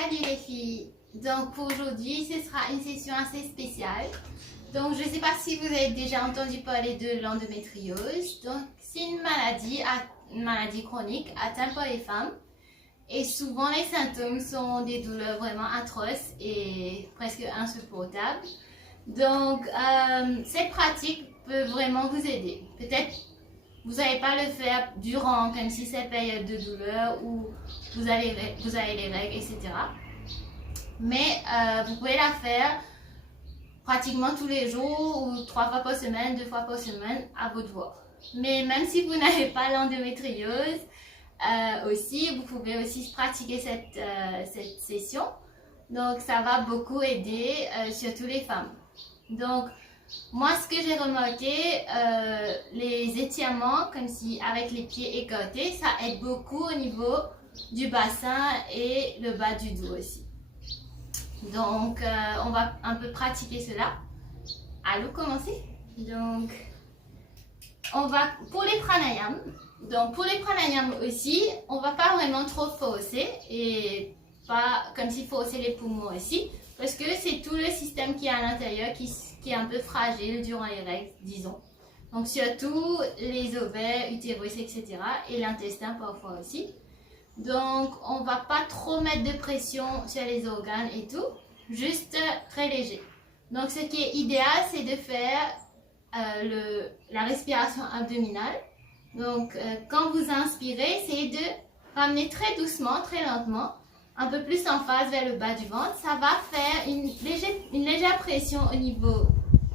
Salut les filles! Donc pour aujourd'hui, ce sera une session assez spéciale. Donc je ne sais pas si vous avez déjà entendu parler de l'endométriose. Donc c'est une maladie chronique atteinte par les femmes. Et souvent les symptômes sont des douleurs vraiment atroces et presque insupportables. Donc cette pratique peut vraiment vous aider. Peut-être vous n'allez pas le faire durant comme si cette période de douleur où vous avez les règles, etc. Mais vous pouvez la faire pratiquement tous les jours ou 3 fois par semaine, 2 fois par semaine à votre voix. Mais même si vous n'avez pas l'endométriose, aussi, vous pouvez aussi pratiquer cette session. Donc ça va beaucoup aider, surtout les femmes. Donc moi, ce que j'ai remarqué, les étirements, comme si avec les pieds écartés, ça aide beaucoup au niveau du bassin et le bas du dos aussi. Donc, on va un peu pratiquer cela. Allons commencer. Donc, on va pour les pranayams. Donc, pour les pranayams aussi, on va pas vraiment trop forcer et pas comme s'il forcer les poumons aussi, parce que c'est tout le système qui est à l'intérieur qui est un peu fragile durant les règles, disons. Donc, surtout les ovaires, utérus, etc. et l'intestin parfois aussi. Donc, on va pas trop mettre de pression sur les organes et tout, juste très léger. Donc, ce qui est idéal, c'est de faire la respiration abdominale. Donc, quand vous inspirez, essayez de ramener très doucement, très lentement, un peu plus en face vers le bas du ventre. Ça va faire une légère pression au niveau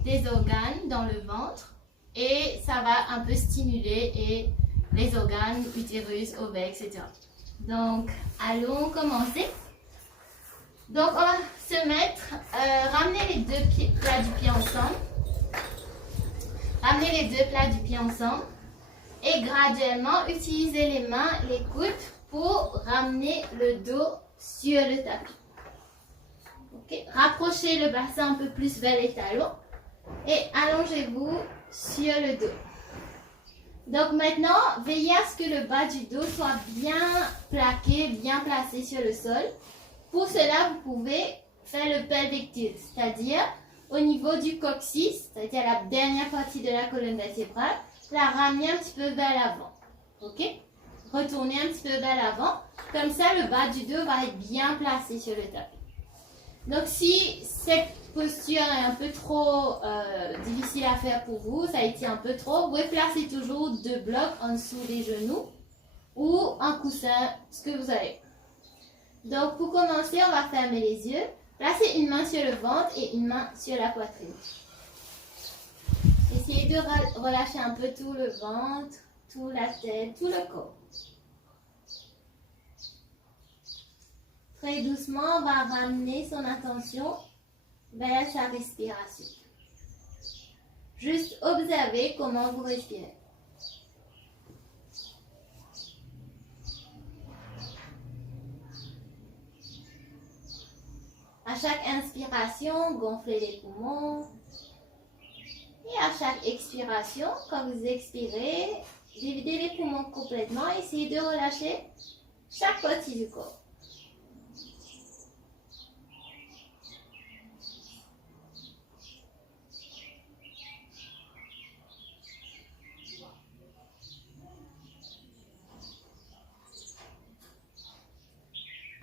des organes dans le ventre et ça va un peu stimuler les organes, utérus, ovaires, etc. Donc, allons commencer. Donc, on va se mettre, ramener les deux plats du pied ensemble. Ramener les deux plats du pied ensemble. Et graduellement, utiliser les mains, les coudes pour ramener le dos sur le tapis. Okay. Rapprochez le bassin un peu plus vers les talons. Et allongez-vous sur le dos. Donc maintenant, veillez à ce que le bas du dos soit bien plaqué, bien placé sur le sol. Pour cela, vous pouvez faire le pelvic tilt, c'est-à-dire au niveau du coccyx, c'est-à-dire la dernière partie de la colonne vertébrale, la ramener un petit peu vers l'avant. Ok? Retournez un petit peu vers l'avant. Comme ça, le bas du dos va être bien placé sur le tapis. Donc si cette posture est un peu trop difficile à faire pour vous, ça étire un peu trop, vous pouvez placer toujours 2 blocs en dessous des genoux ou un coussin, ce que vous avez. Donc pour commencer, on va fermer les yeux, placez une main sur le ventre et une main sur la poitrine. Essayez de relâcher un peu tout le ventre, toute la tête, tout le corps. Très doucement, on va ramener son attention vers sa respiration. Juste observez comment vous respirez. À chaque inspiration, gonflez les poumons. Et à chaque expiration, quand vous expirez, dividez les poumons complètement. Essayez de relâcher chaque partie du corps.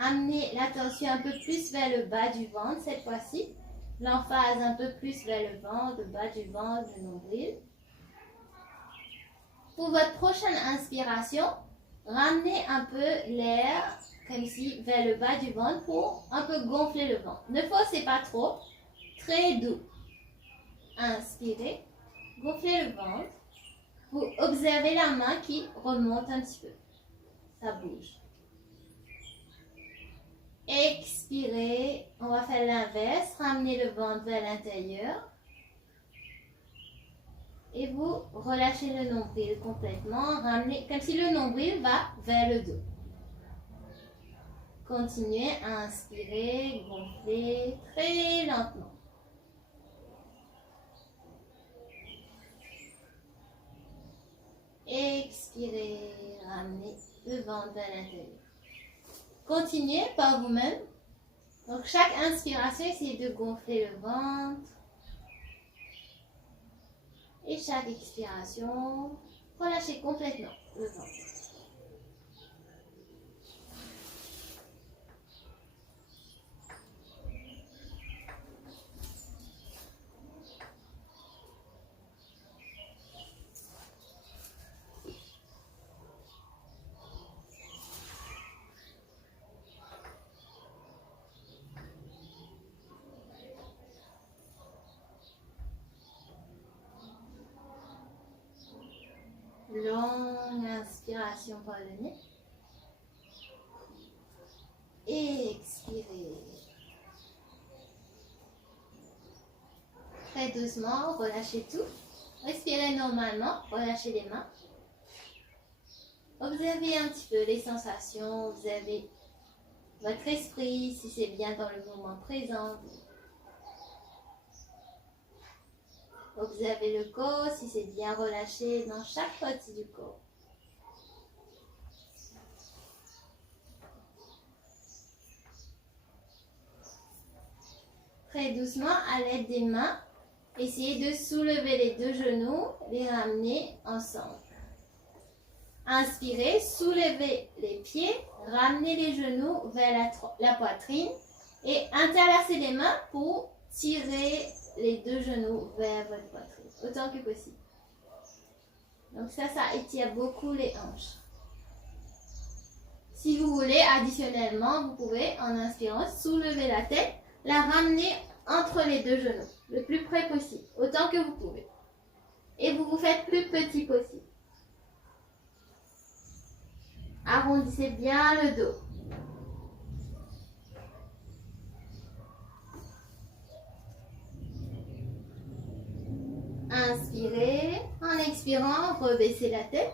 Amenez l'attention un peu plus vers le bas du ventre cette fois-ci. L'emphase un peu plus vers le ventre, le bas du ventre, le nombril. Pour votre prochaine inspiration, ramenez un peu l'air comme si vers le bas du ventre pour un peu gonfler le ventre. Ne forcez pas trop, très doux. Inspirez, gonflez le ventre. Vous observez la main qui remonte un petit peu. Ça bouge. Expirez, on va faire l'inverse, ramenez le ventre vers l'intérieur et vous relâchez le nombril complètement, ramenez comme si le nombril va vers le dos. Continuez à inspirer, gonfler très lentement. Expirez, ramenez le ventre vers l'intérieur. Continuez par vous-même Donc chaque inspiration, essayez de gonfler le ventre. Et chaque expiration, relâchez complètement le ventre. Longue inspiration par le nez. Et expirez. Très doucement, relâchez tout. Respirez normalement, relâchez les mains. Observez un petit peu les sensations, observez votre esprit, si c'est bien dans le moment présent. Observez le corps, si c'est bien relâché dans chaque partie du corps. Très doucement, à l'aide des mains, essayez de soulever les deux genoux, les ramener ensemble. Inspirez, soulevez les pieds, ramenez les genoux vers la poitrine et interlacez les mains pour tirer les deux genoux vers votre poitrine, autant que possible. Donc ça étire beaucoup les hanches. Si vous voulez, additionnellement, vous pouvez, en inspirant, soulever la tête, la ramener entre les deux genoux, le plus près possible, autant que vous pouvez. Et vous vous faites plus petit possible. Arrondissez bien le dos. Inspirez, en expirant, rebaissez la tête.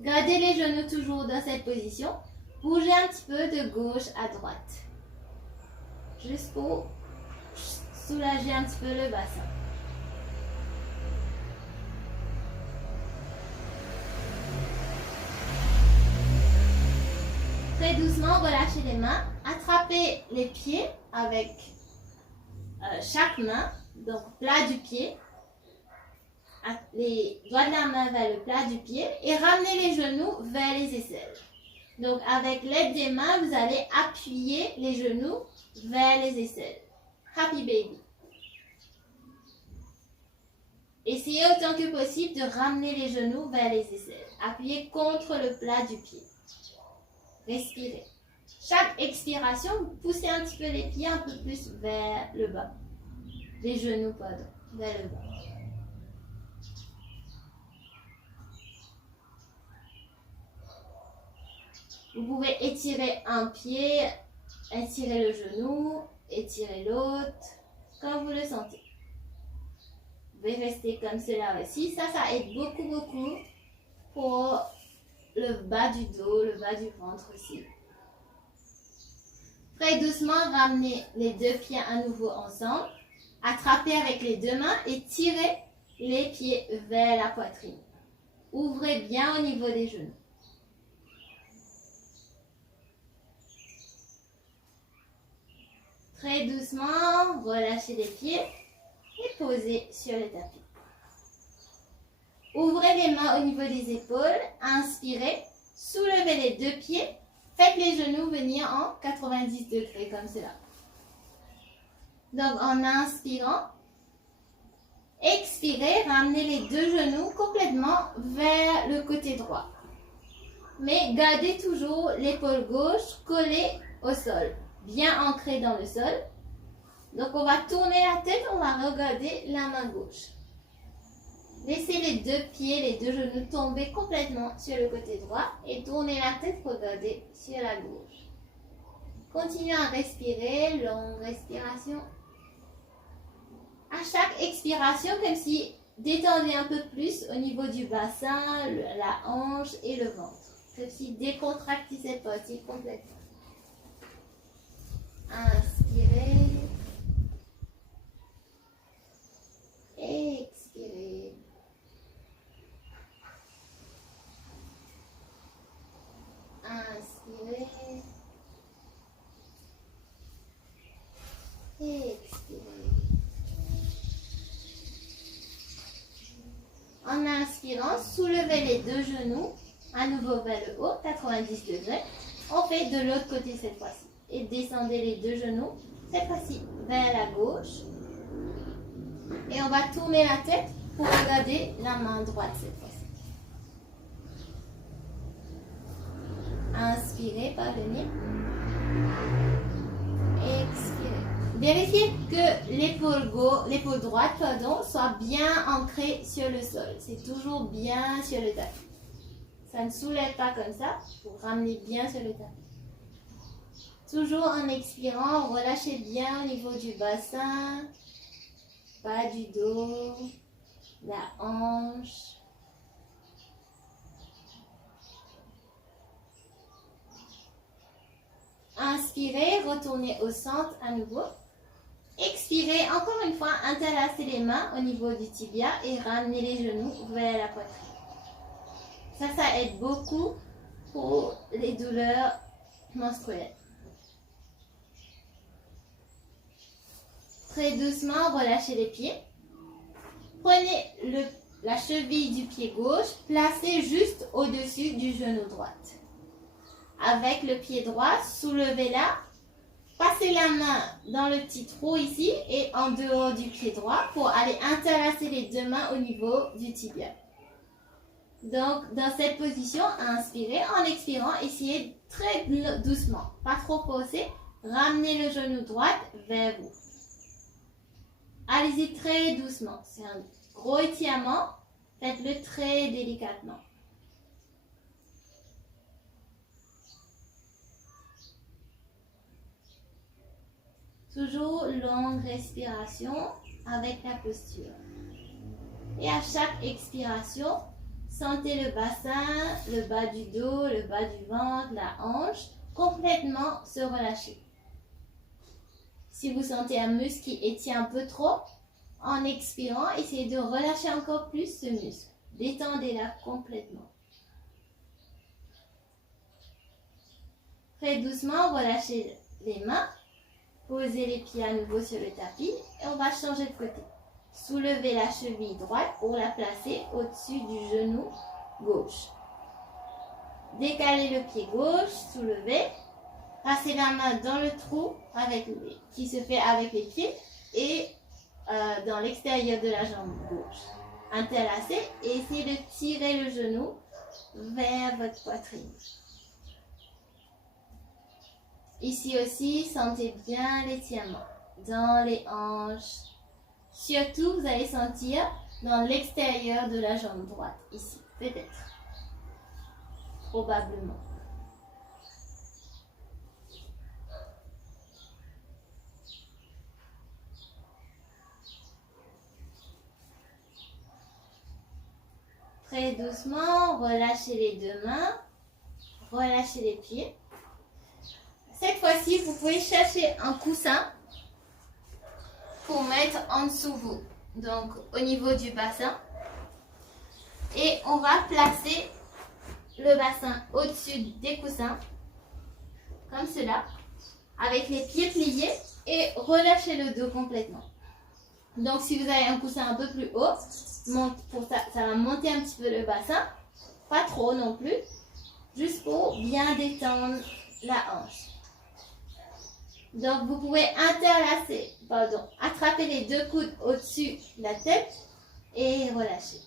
Gardez les genoux toujours dans cette position. Bougez un petit peu de gauche à droite. Juste pour soulager un petit peu le bassin. Très doucement, relâchez les mains. Attrapez les pieds avec chaque main, donc plat du pied. Les doigts de la main vers le plat du pied et ramenez les genoux vers les aisselles. Donc avec l'aide des mains, vous allez appuyer les genoux vers les aisselles. Happy baby. Essayez autant que possible de ramener les genoux vers les aisselles. Appuyez contre le plat du pied. Respirez. Chaque expiration, vous poussez un petit peu les pieds un peu plus vers le bas. Les genoux, pardon, vers le bas. Vous pouvez étirer un pied, étirer le genou, étirer l'autre, comme vous le sentez. Vous pouvez rester comme cela aussi. Ça aide beaucoup pour le bas du dos, le bas du ventre aussi. Très doucement, ramenez les deux pieds à nouveau ensemble. Attrapez avec les deux mains et tirez les pieds vers la poitrine. Ouvrez bien au niveau des genoux. Très doucement, relâchez les pieds et posez sur le tapis. Ouvrez les mains au niveau des épaules, inspirez, soulevez les deux pieds, faites les genoux venir en 90 degrés comme cela. Donc en inspirant, expirez, ramenez les deux genoux complètement vers le côté droit. Mais gardez toujours l'épaule gauche collée au sol, bien ancrée dans le sol. Donc on va tourner la tête, on va regarder la main gauche. Laissez les deux pieds, les deux genoux tomber complètement sur le côté droit et tournez la tête, regardez sur la gauche. Continuez à respirer, longue respiration. À chaque expiration, comme si détendez un peu plus au niveau du bassin, la hanche et le ventre. Comme si décontractez cette partie complètement. Inspirez. Expirez. Inspirez. Expirez. En inspirant, soulevez les deux genoux, à nouveau vers le haut, 90 degrés. On fait de l'autre côté cette fois-ci. Et descendez les deux genoux, cette fois-ci vers la gauche. Et on va tourner la tête pour regarder la main droite cette fois-ci. Inspirez par le nez. Expirez. Vérifiez que l'épaule droite soit bien ancrée sur le sol. C'est toujours bien sur le tapis. Ça ne soulève pas comme ça. Vous ramenez bien sur le tapis. Toujours en expirant, relâchez bien au niveau du bassin, bas du dos, la hanche. Inspirez, retournez au centre à nouveau. Expirez, encore une fois, interlacez les mains au niveau du tibia et ramenez les genoux vers la poitrine. Ça aide beaucoup pour les douleurs menstruelles. Très doucement, relâchez les pieds. Prenez la cheville du pied gauche, placez juste au-dessus du genou droit. Avec le pied droit, soulevez-la. Passez la main dans le petit trou ici et en dehors du pied droit pour aller interlacer les deux mains au niveau du tibia. Donc, dans cette position, inspirez. En expirant, essayez très doucement, pas trop forcer. Ramenez le genou droit vers vous. Allez-y très doucement. C'est un gros étirement. Faites-le très délicatement. Toujours longue respiration avec la posture. Et à chaque expiration, sentez le bassin, le bas du dos, le bas du ventre, la hanche, complètement se relâcher. Si vous sentez un muscle qui étire un peu trop, en expirant, essayez de relâcher encore plus ce muscle. Détendez-la complètement. Très doucement, relâchez les mains. Posez les pieds à nouveau sur le tapis et on va changer de côté. Soulevez la cheville droite pour la placer au-dessus du genou gauche. Décalez le pied gauche, soulevez. Passez la main dans le trou qui se fait avec les pieds et dans l'extérieur de la jambe gauche. Interlacez et essayez de tirer le genou vers votre poitrine. Ici aussi, sentez bien l'étirement dans les hanches. Surtout, vous allez sentir dans l'extérieur de la jambe droite, ici, peut-être. Probablement. Très doucement, relâchez les deux mains, relâchez les pieds. Cette fois-ci, vous pouvez chercher un coussin pour mettre en dessous vous, donc au niveau du bassin. Et on va placer le bassin au-dessus des coussins, comme cela, avec les pieds pliés et relâchez le dos complètement. Donc si vous avez un coussin un peu plus haut, ça va monter un petit peu le bassin, pas trop non plus, juste pour bien détendre la hanche. Donc, vous pouvez attraper les deux coudes au-dessus de la tête et relâcher.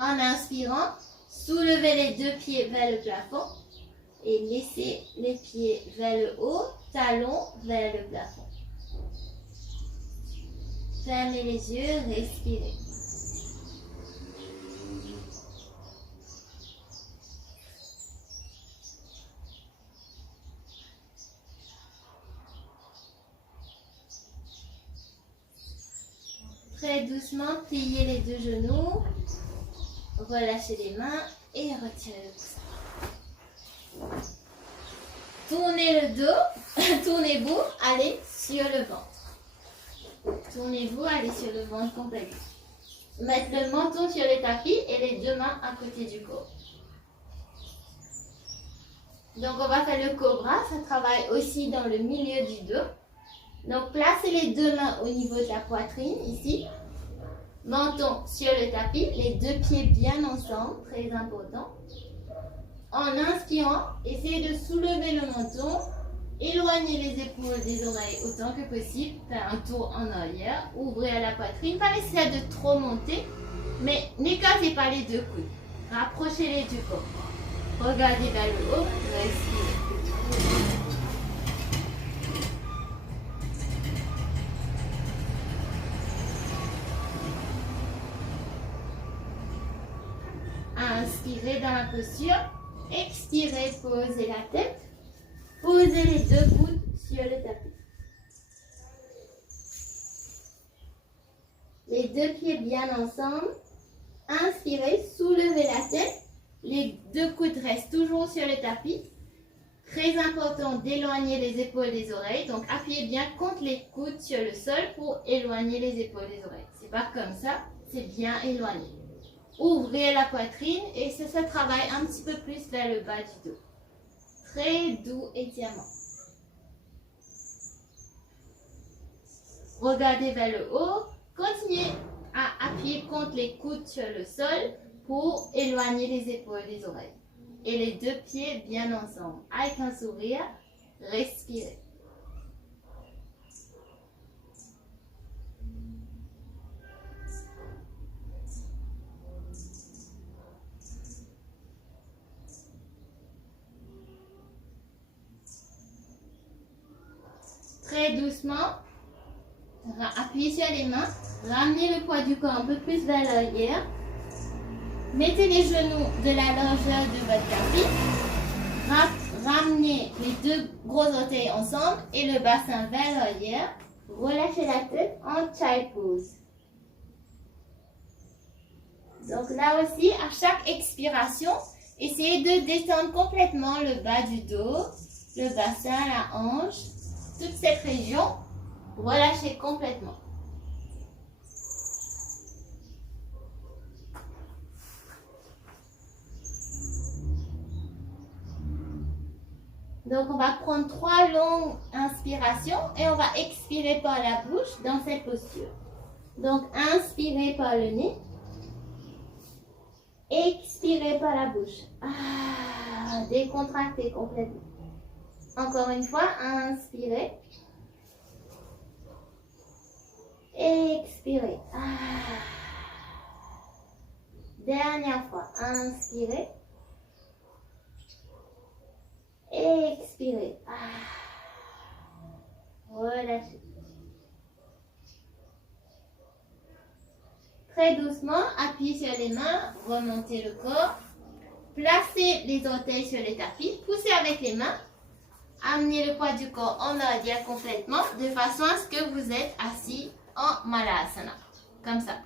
En inspirant, soulevez les deux pieds vers le plafond et laissez les pieds vers le haut, talons vers le plafond. Fermez les yeux, respirez. Très doucement, pliez les deux genoux, relâchez les mains et retirez le coussin. Tournez le dos, tournez-vous, allez sur le ventre. Tournez-vous, allez sur le ventre complètement. Mettre le menton sur le tapis et les deux mains à côté du corps. Donc on va faire le cobra, ça travaille aussi dans le milieu du dos. Donc, placez les deux mains au niveau de la poitrine, ici. Menton sur le tapis, les deux pieds bien ensemble, très important. En inspirant, essayez de soulever le menton, éloignez les épaules des oreilles autant que possible, faire un tour en arrière, ouvrez la poitrine, pas nécessaire de trop monter, mais n'écartez pas les deux coudes. Rapprochez-les du corps. Regardez vers le haut, respirez. Inspirez dans la posture, expirez, posez la tête, posez les deux coudes sur le tapis. Les deux pieds bien ensemble, inspirez, soulevez la tête, les deux coudes restent toujours sur le tapis. Très important d'éloigner les épaules des oreilles, donc appuyez bien contre les coudes sur le sol pour éloigner les épaules des oreilles. C'est pas comme ça, c'est bien éloigné. Ouvrez la poitrine et ça travaille un petit peu plus vers le bas du dos. Très doux étirement. Regardez vers le haut. Continuez à appuyer contre les coudes sur le sol pour éloigner les épaules des oreilles. Et les deux pieds bien ensemble. Avec un sourire, respirez. Très doucement, appuyez sur les mains, ramenez le poids du corps un peu plus vers l'arrière. Mettez les genoux de la largeur de votre tapis. Ramenez les deux gros orteils ensemble et le bassin vers l'arrière. Relâchez la tête en child pose. Donc là aussi, à chaque expiration, essayez de détendre complètement le bas du dos, le bassin, la hanche, toute cette région. Relâchez complètement. Donc, on va prendre 3 longues inspirations et on va expirer par la bouche dans cette posture. Donc, inspirez par le nez. Expirez par la bouche. Décontractez complètement. Encore une fois, inspirez. Expirez. Dernière fois, inspirez. Expirez. Relâchez. Très doucement, appuyez sur les mains, remontez le corps. Placez les orteils sur les tapis, poussez avec les mains. Amenez le poids du corps en arrière complètement, de façon à ce que vous êtes assis en Malasana. Comme ça.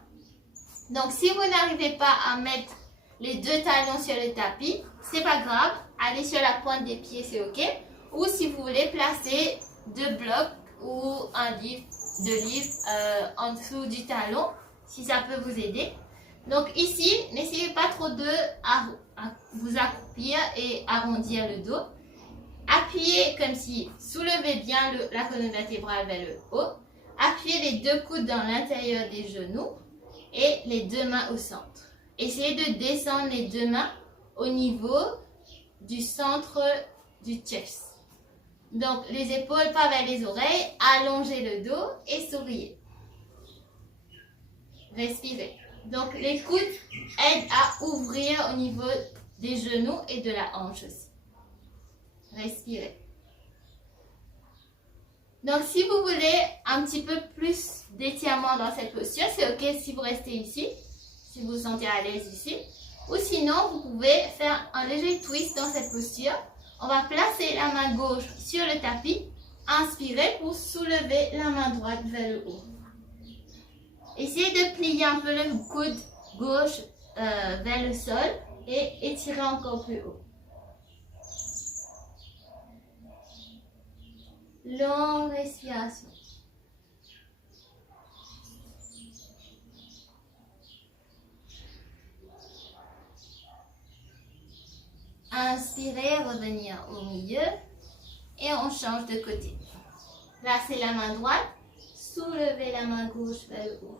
Donc, si vous n'arrivez pas à mettre les deux talons sur le tapis, c'est pas grave. Allez sur la pointe des pieds, c'est ok. Ou si vous voulez placer 2 blocs ou un livre, 2 livres en dessous du talon, si ça peut vous aider. Donc ici, n'essayez pas trop de vous accroupir et arrondir le dos. Appuyez comme si, soulevez bien la colonne vertébrale vers le haut. Appuyez les deux coudes dans l'intérieur des genoux et les deux mains au centre. Essayez de descendre les deux mains au niveau du centre du chest. Donc, les épaules pas vers les oreilles, allongez le dos et souriez. Respirez. Donc, les coudes aident à ouvrir au niveau des genoux et de la hanche aussi. Respirez. Donc, si vous voulez un petit peu plus d'étirement dans cette posture, c'est ok si vous restez ici, si vous vous sentez à l'aise ici. Ou sinon, vous pouvez faire un léger twist dans cette posture. On va placer la main gauche sur le tapis. Inspirez pour soulever la main droite vers le haut. Essayez de plier un peu le coude gauche vers le sol et étirez encore plus haut. Longue respiration. Inspirez, revenir au milieu et on change de côté. Placez la main droite, soulevez la main gauche vers le haut.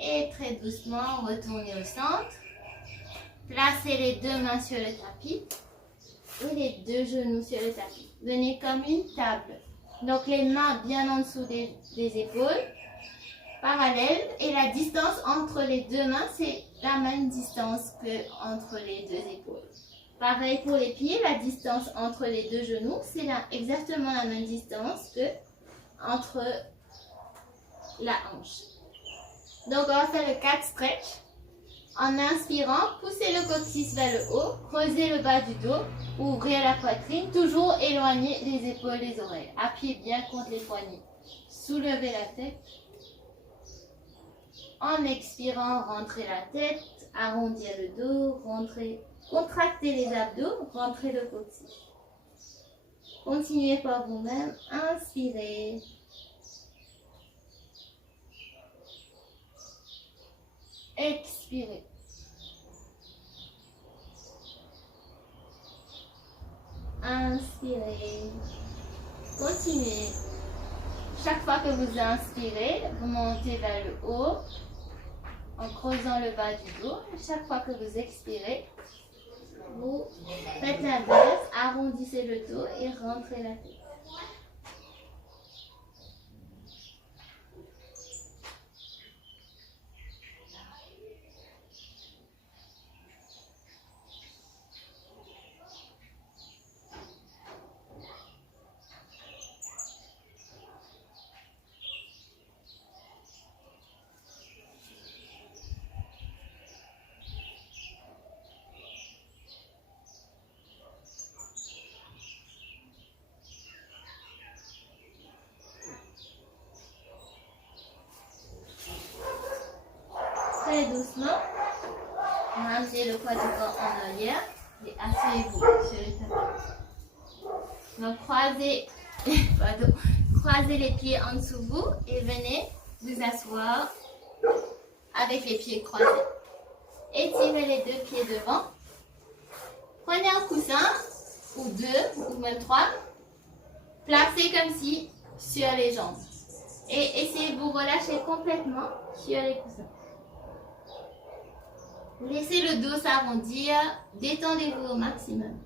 Et très doucement, retournez au centre. Placez les deux mains sur le tapis et les deux genoux sur le tapis. Venez comme une table. Donc les mains bien en dessous des épaules, parallèles. Et la distance entre les deux mains, c'est la même distance que entre les deux épaules. Pareil pour les pieds, la distance entre les deux genoux, c'est exactement la même distance que entre la hanche. Donc on va faire le 4 stretch. En inspirant, poussez le coccyx vers le haut, creusez le bas du dos, ouvrez la poitrine, toujours éloignez les épaules des oreilles. Appuyez bien contre les poignets. Soulevez la tête. En expirant, rentrez la tête, arrondir le dos, contractez les abdos, rentrez le coccyx. Continuez par vous-même, inspirez. Expirez. Inspirez. Continuez. Chaque fois que vous inspirez, vous montez vers le haut en creusant le bas du dos. Chaque fois que vous expirez, vous faites l'inverse, arrondissez le dos et rentrez la tête. Très doucement, ramenez le poids du corps en arrière et asseyez-vous sur le tapis. Donc croisez les pieds en dessous de vous et venez vous asseoir avec les pieds croisés. Étirez les deux pieds devant. Prenez un coussin ou deux ou même trois. Placez comme si sur les jambes. Et essayez de vous relâcher complètement sur les coussins. Laissez le dos s'arrondir, détendez-vous au maximum.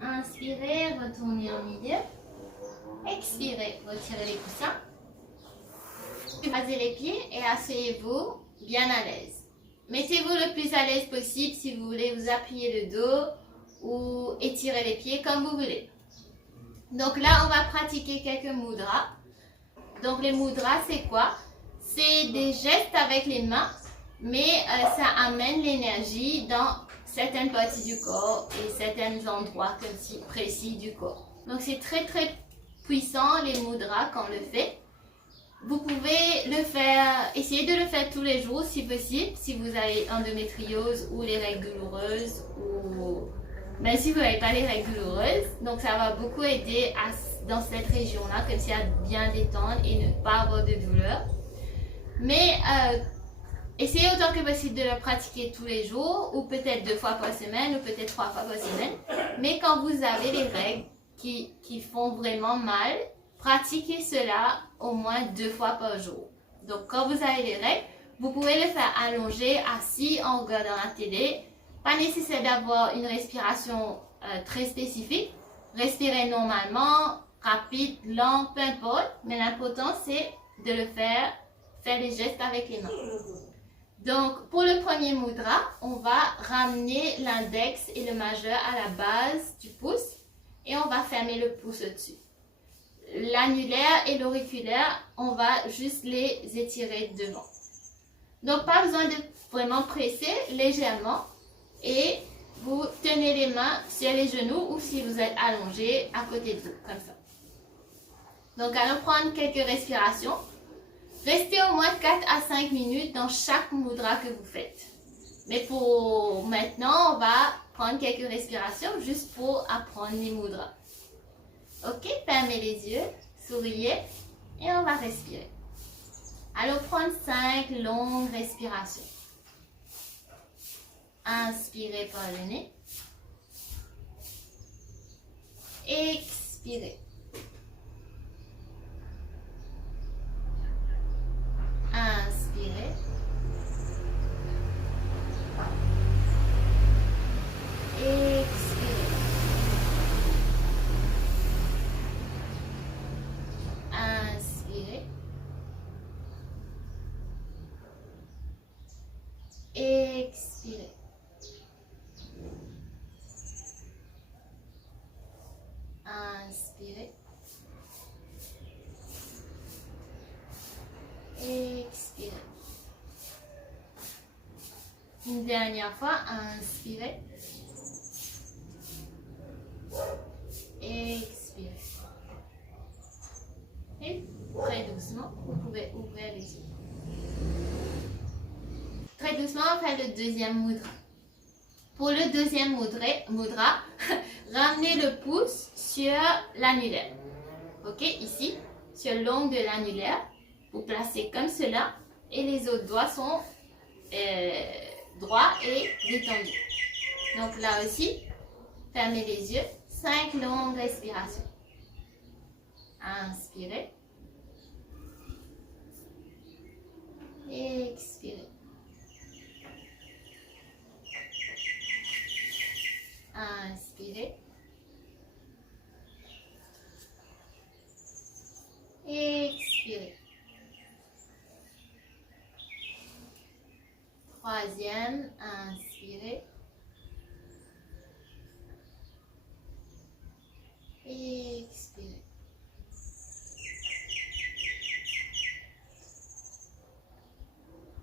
Inspirez, retournez en milieu. Expirez, retirez les coussins. Croisez les pieds et asseyez-vous bien à l'aise. Mettez-vous le plus à l'aise possible si vous voulez vous appuyer le dos ou étirer les pieds comme vous voulez. Donc là, on va pratiquer quelques mudras. Donc les mudras, c'est quoi? C'est des gestes avec les mains, mais ça amène l'énergie dans certaines parties du corps et certains endroits précis du corps. Donc c'est très très puissant les mudras quand on le fait. Vous pouvez le faire, essayer de le faire tous les jours si possible, si vous avez endométriose ou les règles douloureuses ou même si vous n'avez pas les règles douloureuses. Donc ça va beaucoup aider dans cette région-là, comme si à bien détendre et ne pas avoir de douleur. Mais essayez autant que possible de le pratiquer tous les jours ou peut-être 2 fois par semaine ou peut-être 3 fois par semaine. Mais quand vous avez les règles qui font vraiment mal, pratiquez cela au moins 2 fois par jour. Donc quand vous avez les règles, vous pouvez le faire allongé, assis, en regardant la télé. Pas nécessaire d'avoir une respiration très spécifique. Respirez normalement, rapide, lent, peu importe. Mais l'important c'est de le faire les gestes avec les mains. Donc pour le premier mudra, on va ramener l'index et le majeur à la base du pouce et on va fermer le pouce au-dessus. L'annulaire et l'auriculaire, on va juste les étirer devant. Donc pas besoin de vraiment presser, légèrement, et vous tenez les mains sur les genoux ou si vous êtes allongé à côté de vous, comme ça. Donc allons prendre quelques respirations. Restez au moins 4 à 5 minutes dans chaque mudra que vous faites. Mais pour maintenant, on prendre quelques respirations juste pour apprendre les mudras. Ok, fermez les yeux, souriez et on va respirer. Allons prendre 5 longues respirations. Inspirez par le nez. Expirez. Inspirez. Expirez. Inspirez. Expirez. Inspirez. Expirez. Une dernière fois, inspirez. Expirez. Et très doucement, vous pouvez ouvrir les yeux. Très doucement, on fait le deuxième mudra. Pour le deuxième mudra, ramenez le pouce sur l'annulaire. Ok, ici, sur l'ongle de l'annulaire, vous placez comme cela et les autres doigts sont droits et détendus. Donc là aussi, fermez les yeux, 5 longues respirations. Inspirez. Expirez. Inspirez. Expirez. Troisième, inspirez. Expirez.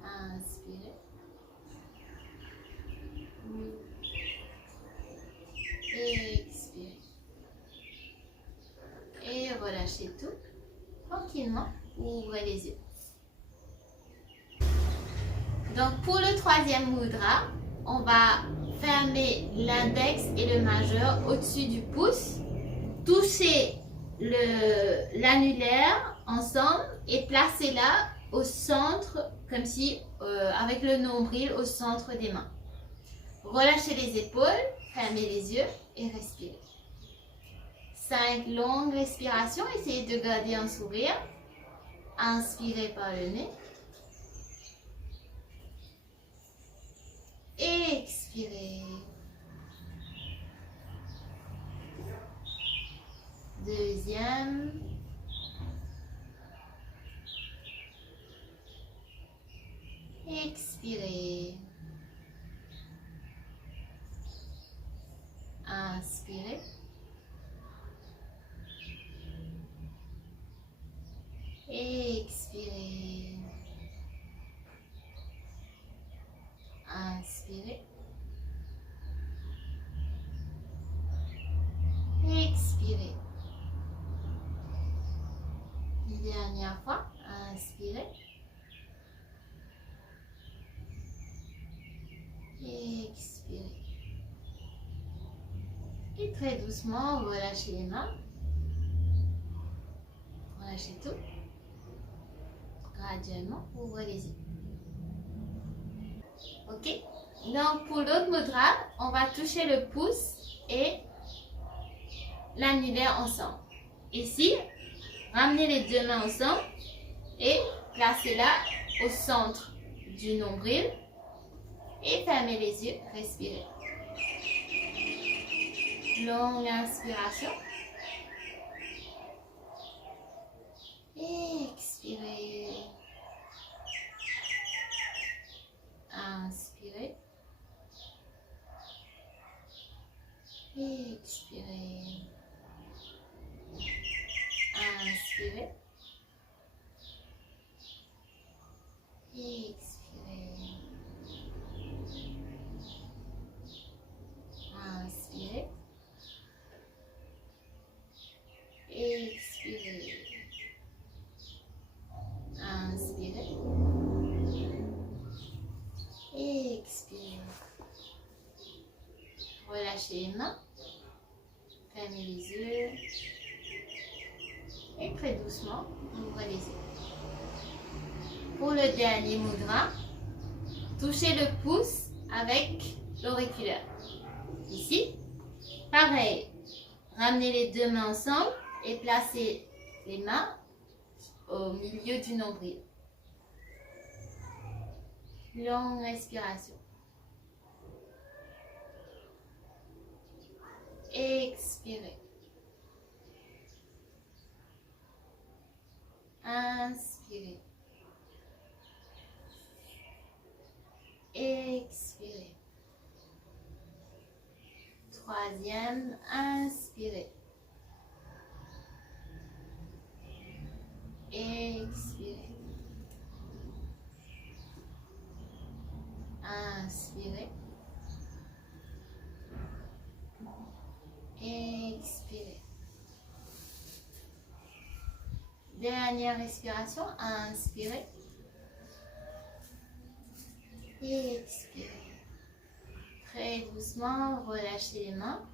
Inspirez. Expirez. Et relâchez tout. Tranquillement, ouvrez les yeux. Donc pour le troisième mudra, on va fermer l'index et le majeur au-dessus du pouce, toucher l'annulaire ensemble et placez-la au centre, comme si avec le nombril au centre des mains. Relâchez les épaules, fermez les yeux et respirez. 5 longues respirations, essayez de garder un sourire. Inspirez par le nez. Expirez. Deuxième. Expirez. Inspirez. Expirez. Inspirez. Expirez. Une dernière fois. Inspirez. Expirez. Et très doucement, relâchez les mains. Relâchez tout. Graduellement, ouvrez les yeux. Ok? Donc, pour l'autre mudra, on va toucher le pouce et l'annulaire ensemble. Ici, ramenez les deux mains ensemble et placez-la au centre du nombril et fermez les yeux, respirez. Longue inspiration. Expirez. Inspirez. Expirez. Inspirez. Expirez. Inspirez. Expirez. Inspirez. Expirez. relâchez les mains. Fermez les yeux. Et très doucement, ouvrez les yeux. Pour le dernier mudra, touchez le pouce avec l'auriculaire. Ici, pareil, ramenez les deux mains ensemble et placez les mains au milieu du nombril. Longue respiration. Expirez. Inspirez. Expirez. Troisième, inspirez. Expirez. Inspirez. Expirez. Dernière respiration, inspirez. Expirez. Très doucement, relâchez les mains.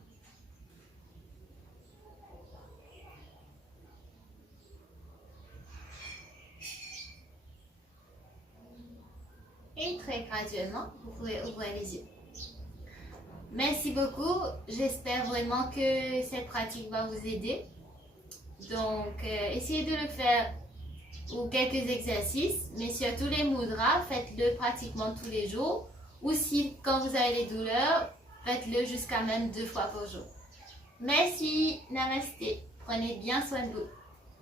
Et très graduellement, vous pouvez ouvrir les yeux. Merci beaucoup. J'espère vraiment que cette pratique va vous aider. Donc, essayez de le faire ou quelques exercices, mais surtout les mudras, faites-le pratiquement tous les jours. Ou si, quand vous avez les douleurs, faites-le jusqu'à même 2 fois par jour. Merci, namasté. Prenez bien soin de vous.